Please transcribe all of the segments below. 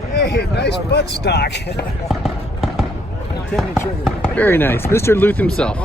Hey, nice buttstock. Very nice. Mr. Luth himself.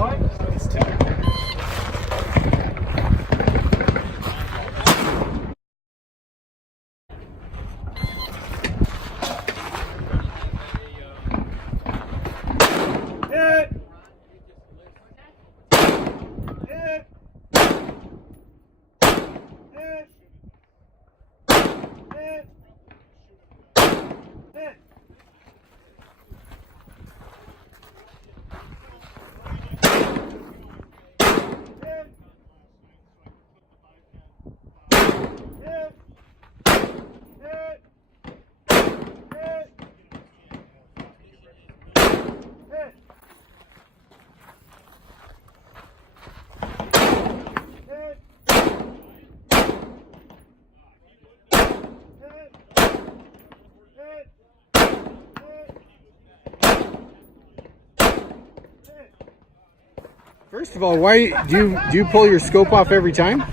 First of all, why do you pull your scope off every time?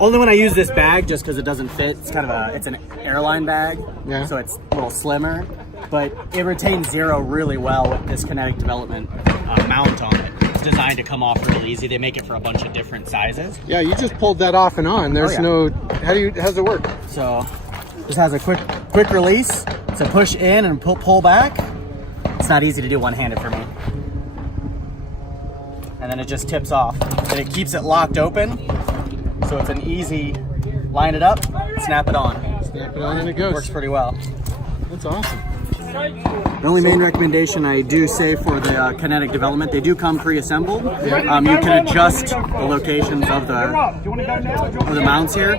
Only when I use this bag, just because it doesn't fit. It's kind of it's an airline bag, Yeah. so it's a little slimmer, but it retains zero really well with this Kinetic Development mount on it. It's designed to come off really easy. They make it for a bunch of different sizes. Yeah, you just pulled that off and on. There's no. How's it work? So this has a quick release. It's a push in and pull back. It's not easy to do one-handed for me. And then it just tips off. And it keeps it locked open, so it's an easy line it up, snap it on. Snap it on and it goes. Works pretty well. That's awesome. The only main recommendation I do say for the Kinetic Development, they do come pre-assembled. You can adjust the locations of the mounts here,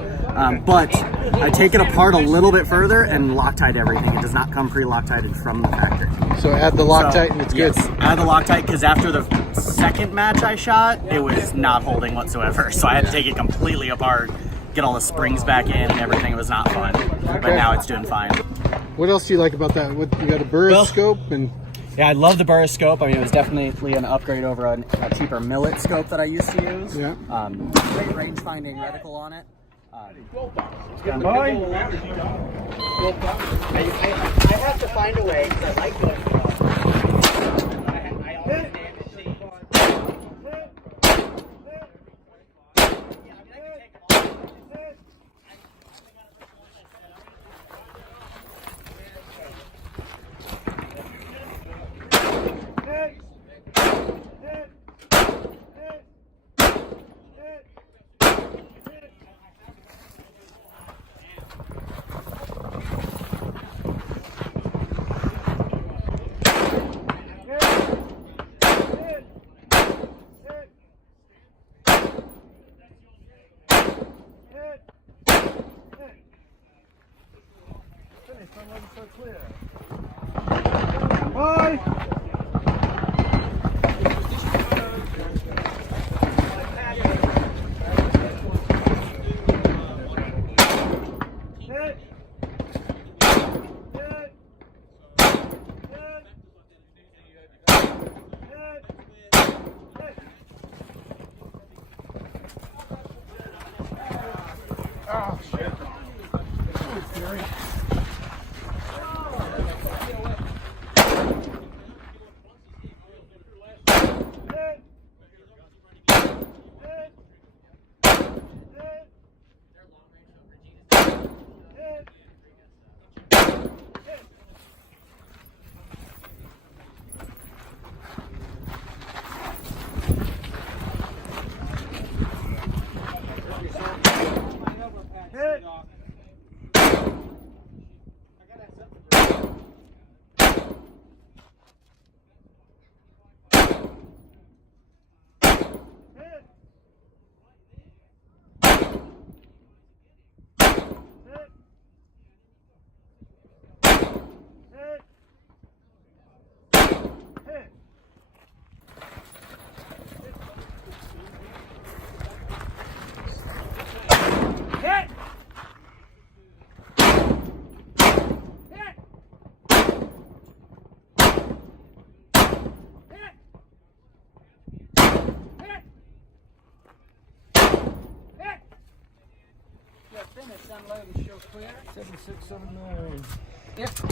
but I take it apart a little bit further and Loctite everything. It does not come pre-Loctited from the factory. So add the Loctite and it's good. Add the Loctite, because after the second match I shot, it was not holding whatsoever. So I had to take it completely apart, get all the springs back in and everything. It was not fun, but now it's doing fine. What else do you like about that? You got a burriscope and... Yeah, I love the burriscope. I mean, it was definitely an upgrade over a cheaper millet scope that I used to use. Yeah. Great range-finding reticle on it. I have to find a way, because I like it. Bye. Oh, shit.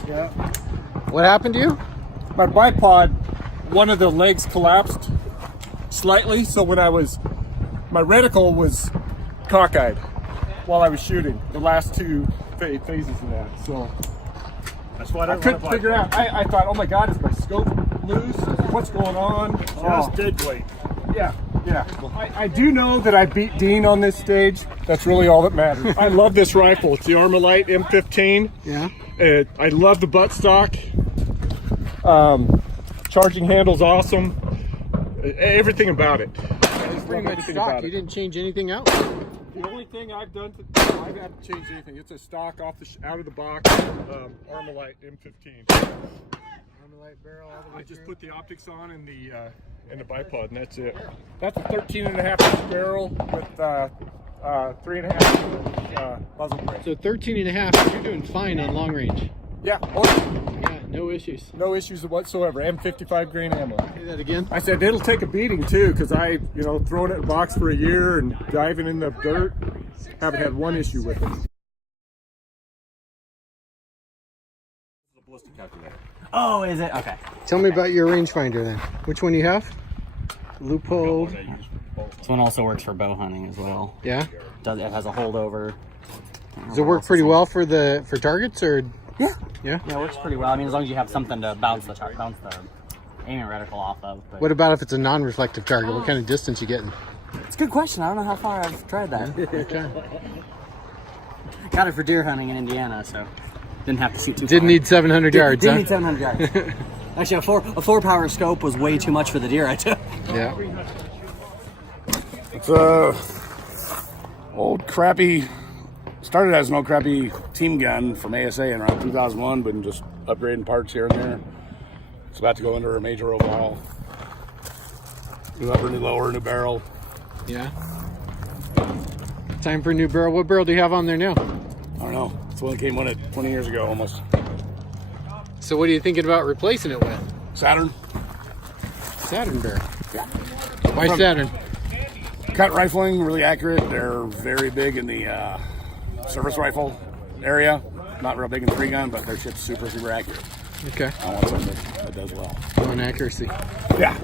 Yeah. What happened to you? My bipod, one of the legs collapsed slightly, so when my reticle was cockeyed while I was shooting the last two phases of that. So That's why I couldn't figure out. I thought, oh my God, is my scope loose? What's going on? Just dead weight. Yeah. I do know that I beat Dean on this stage. That's really all that matters. I love this rifle. It's the Armalite M15. Yeah. I love the buttstock. Charging handle's awesome. Everything about it. Pretty much stock. You didn't change anything out? The only thing I've done I haven't changed anything. It's a stock out of the box Armalite M15. Armalite barrel all the way I just through. put the optics on and the bipod, and that's it. That's a 13.5-inch barrel with 3.5 muzzle brake. So 13.5, you're doing fine on long range. Yeah, Yeah, no issues. no issues whatsoever. M55 grain ammo. Say that again. I said it'll take a beating too, because throwing it in a box for a year and diving in the dirt, haven't had one issue with it. Oh, is it? Okay. Tell me about your rangefinder then. Which one you have? Loophole. This one also works for bow hunting as well. Yeah. It has a holdover. Does it work pretty well for targets or? Yeah. Yeah. Yeah, it works pretty well. I mean, as long as you have something to bounce the aiming reticle off of. But What about if it's a non-reflective target? What kind of distance you getting? it's a good question. I don't know how far I've tried that. Okay. Got it for deer hunting in Indiana, so didn't have to shoot too far. Didn't need 700 yards, Didn't huh? need 700 yards. Actually, a four power scope was way too much for the deer I took. Yeah. It's old crappy. Started as an old crappy team gun from ASA in around 2001, but just upgrading parts here and there. It's about to go under a major overhaul. New upper, new lower, new barrel. Yeah. Time for a new barrel. What barrel do you have on there now? I don't know. It's one that came on it 20 years ago almost. So what are you thinking about replacing it with? Saturn. Saturn barrel. Yeah. Why Saturn? Cut rifling, really accurate. They're very big in the service rifle area. Not real big in 3-gun, but their shit's super, super accurate. Okay. I want something that does well. On accuracy. Yeah.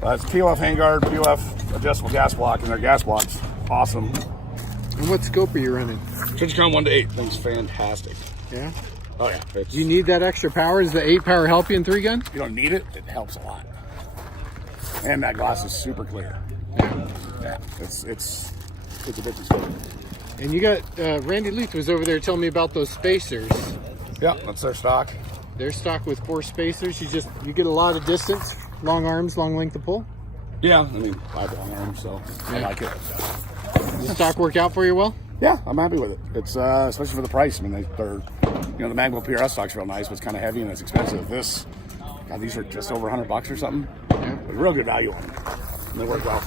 It's POF handguard, POF adjustable gas block, and their gas block's awesome. And what scope are you running? Trijicon 1-8, thing's fantastic. Yeah. Oh yeah. Do you need that extra power? Does the 8 power help you in 3-gun? You don't need it, it helps a lot. And that glass is super clear. Yeah. It's a different story. And you got Randy Luth was over there telling me about those spacers. Yeah, that's their stock. They're stocked with 4 spacers. You get a lot of distance, long arms, long length of pull. Yeah, I mean, 5 long arms, so I like it. Does the stock work out for you well? Yeah, I'm happy with it. It's especially for the price. I mean, they're the Magma PRS stock's real nice, but it's kind of heavy and it's expensive. God, these are just over $100 or something. Yeah. But real good value on them. And they work well.